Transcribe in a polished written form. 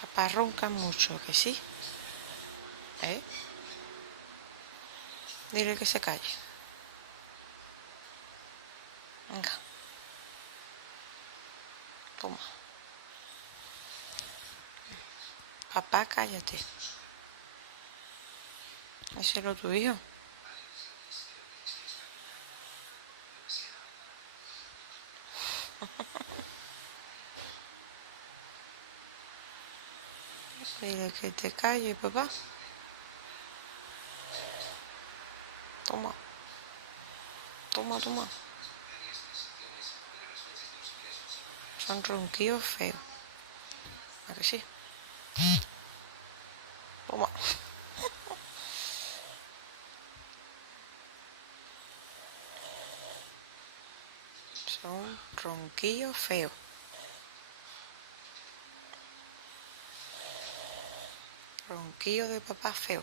Papá ronca mucho, ¿que sí? ¿Eh? Dile que se calle. Venga. Toma. Papá, cállate. Ese es lo tuyo. Dile que te calle, papá. Toma. Toma, toma. Son ronquillos feos. ¿A que sí? Toma. Son ronquillos feos. Ronquillo de papá feo.